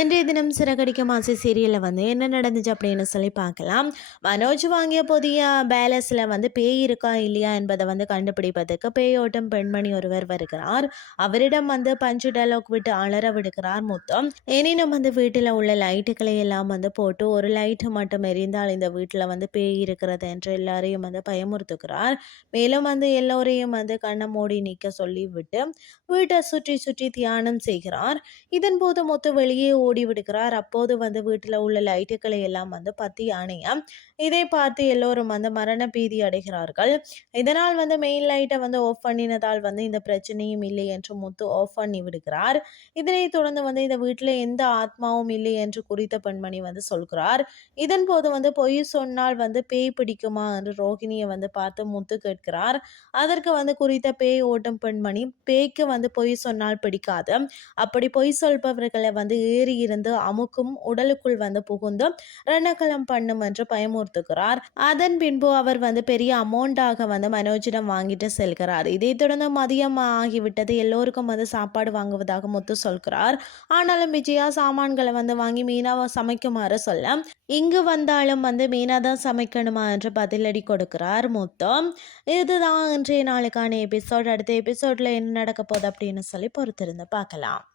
இன்றைய தினம் சிறகடிக்கும் ஆசை சீரியலில் வந்து என்ன நடந்துச்சு அப்படின்னு சொல்லி பார்க்கலாம். மனோஜ் வாங்கிய புதிய பேலஸில் வந்து பேய் இருக்கா இல்லையா என்பதை வந்து கண்டுபிடிப்பதற்கு பேயோட்டம் பெண்மணி ஒருவர் வருகிறார். அவரிடம் வந்து பஞ்சு டயலாக் விட்டு அலற விடுகிறார் மொத்தம். எனினும் வந்து வீட்டில் உள்ள லைட்டுகளை எல்லாம் வந்து போட்டு ஒரு லைட்டு மட்டும் எரிந்தால் இந்த வீட்டில் வந்து பேய் இருக்கிறது என்று எல்லாரையும் வந்து பயமுறுத்துகிறார். மேலும் வந்து எல்லோரையும் வந்து கண்ணை மூடி நிற்க சொல்லிவிட்டு வீட்டை சுற்றி சுற்றி தியானம் செய்கிறார். இதன் போது மொத்தம் வெளியே ஓடி விடுகிறார். அப்போது வந்து வீட்டில் உள்ள லைட்டுகளை எல்லாம் வந்து பற்றி அணைய இதை பார்த்து எல்லோரும் வந்து மரண பீதி அடைகிறார்கள். இதனால் வந்து மெயின் லைட்டை வந்து ஆஃப் பண்ணினதால் வந்து இந்த பிரச்சனையும் இல்லை என்று முத்து ஆஃப் பண்ணி விடுகிறார். இதனைத் தொடர்ந்து வந்து இந்த வீட்டில் எந்த ஆத்மாவும் இல்லை என்று குறித்த பெண்மணி வந்து சொல்கிறார். இதன் போது வந்து பொய் சொன்னால் வந்து பேய் பிடிக்குமா என்று ரோகிணியை வந்து பார்த்து முத்து கேட்கிறார். அதற்கு வந்து குறித்த பேய் ஓட்டும் பெண்மணி பேய்க்கு வந்து பொய் சொன்னால் பிடிக்காது. அப்படி பொய் சொல்பவர்களை வந்து ஏறி இருந்து அமுக்கும் உடலுக்குள் வந்து புகுந்து ரணக்கலம் பண்ணும் என்று பயமுறுத்துகிறார். அதன் பின்பு அவர் வந்து பெரிய அமௌண்டாக வந்து மனோஜிடம் வாங்கிட்டு செல்கிறார். இதைத் தொடர்ந்து மதியம் ஆகிவிட்டது. எல்லோருக்கும் வந்து சாப்பாடு வாங்குவதாக முத்து சொல்கிறார். ஆனாலும் விஜயா சாமான்களை வந்து வாங்கி மீனாவை சமைக்குமாறு சொல்ல இங்கு வந்தாலும் வந்து மீனா தான் சமைக்கணுமா? என்று பதிலடி கொடுக்கிறார் முத்து. இதுதான் இன்றைய நாளுக்கான எபிசோட் அடுத்த எபிசோட்ல என்ன நடக்க போகுது? அப்படின்னு சொல்லி பொறுத்திருந்து பார்க்கலாம்.